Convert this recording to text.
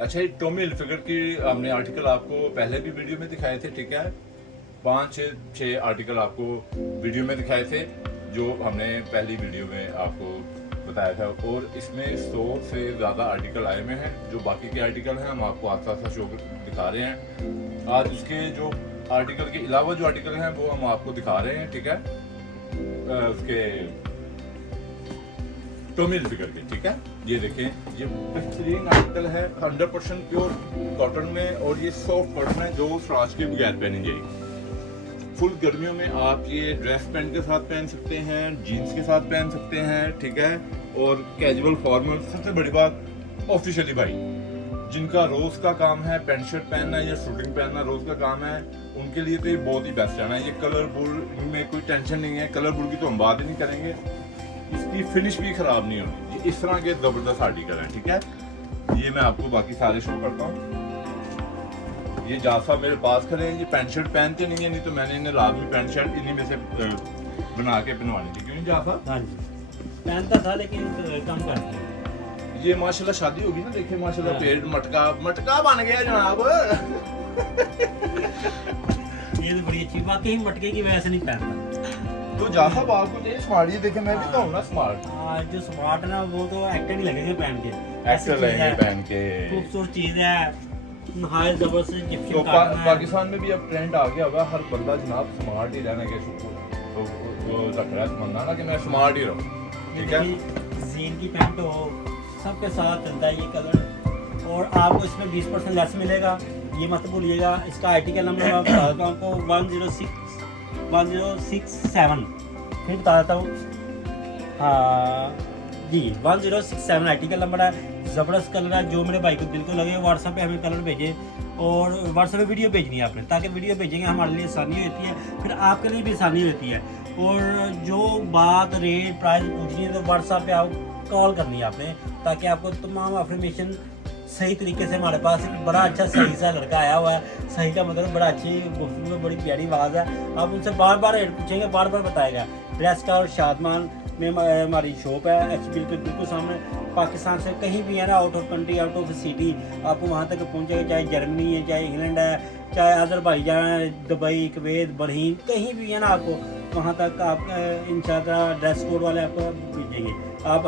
अच्छा, ये Tommy Hilfiger की हमने आर्टिकल आपको पहले भी वीडियो में दिखाए थे, ठीक है। 5-6 आर्टिकल आपको वीडियो में दिखाए थे जो हमने पहली वीडियो में आपको बताया था, और इसमें 100 से ज़्यादा आर्टिकल आए हुए हैं। जो बाकी के आर्टिकल हैं हम आपको आस्ता आस्ता शो दिखा रहे हैं। आज उसके जो आर्टिकल के अलावा जो आर्टिकल हैं वो हम आपको दिखा रहे हैं, ठीक है, उसके टॉमी हिलफिगर के, ठीक है। ये देखें, ये बेहतरीन आर्टिकल है, 100% प्योर कॉटन में, और ये सॉफ्ट कॉटन है जो फ्रांस के बगैर पहनी जाएगी। फुल गर्मियों में आप ये ड्रेस पैंट के साथ पहन सकते हैं, जीन्स के साथ पहन सकते हैं, ठीक है। और कैजुअल फॉर्मल, सबसे बड़ी बात ऑफिशियली भाई जिनका रोज का काम है पैंट शर्ट पहनना या शूटिंग पहनना रोज का काम है, उनके लिए तो ये बहुत ही बेस्ट है ना। ये कलरफुल में कोई टेंशन नहीं है, कलरफुल की तो हम बात ही नहीं करेंगे। इसकी फिनिश भी खराब नहीं होनी, ये इस तरह के जबरदस्त आर्टिकल हैं, ठीक है। ये मैं आपको बाकी सारे शो करता हूँ। ये जाफा मेरे पास खड़े हैं, ये पैंट शर्ट पहनते नहीं है, नहीं तो मैंने इन्हें लाजमी पैंट शर्ट इन्हीं में से बना के पहनवानी थी, क्यों नहीं जाफा? हाँ जी, पहनता था लेकिन कम कर दिया। ये माशाल्लाह शादी होगी ना, देखिए माशाल्लाह हाँ। पेड़ मटका बन गया जनाब। ये तो बड़ी अच्छी, वाकई मटके की वजह से नहीं पहनता। तो जाफा आपको ये स्मार्ट, ये देखे मैं भी तो हूँ ना स्मार्ट। जो स्मार्ट है ना वो तो एक्टर नहीं लगेंगे पहन के, ऐसी एक्टर चीज़ रहेंगे है, पहन के। खूबसूरत चीज है, नहाय जबरदस्त तो इजिप्शियन कॉटन है। पाकिस्तान में भी अब ट्रेंड आ गया होगा, हर बंदा जनाब स्मार्ट ही रहने के तो रख रहा है तमन्ना ना कि मैं स्मार्ट ही रहूँ, ठीक है। जीन की पैंट हो, सबके साथ चलता है ये कलर, और आपको इसमें 20% लेस मिलेगा, ये मत भूलिएगा। इसका आर्टिकल नंबर मैं बता देता हूँ आपको, 1067, फिर बता देता हूँ, हाँ जी 1067 आर्टिकल नंबर है। ज़बरदस्त कलर है, जो मेरे भाई को दिल को लगे व्हाट्सएप पे हमें कलर भेजे, और व्हाट्सएप पे वीडियो भेजनी है आपने, ताकि वीडियो भेजेंगे हमारे लिए आसानी होती है, फिर आपके लिए भी आसानी होती है। और जो बात रेट प्राइस पूछनी है तो व्हाट्सएप पे आप कॉल करनी है आपने, ताकि आपको तमाम इंफॉर्मेशन सही तरीके से हमारे पास एक बड़ा अच्छा सही सा लड़का आया हुआ है। सही का मतलब बड़ा अच्छी गुफ्तगू, बड़ी प्यारी आवाज़ है। आप उनसे बार बार रेट पूछेंगे, बार बार बताएगा। ड्रेस का और शादमान में हमारी शॉप है, एचपीएल के बिल्कुल सामने। पाकिस्तान से कहीं भी है ना, out of country, out of city, आपको वहाँ तक पहुँचेगा, चाहे जर्मनी है, चाहे इंग्लैंड है, चाहे अज़रबैजान है, दुबई, कुवैत, बहरीन, कहीं भी है ना, आपको वहाँ तक आप इंशाअल्लाह ड्रेस कोड वाले आपको भेजेंगे। आप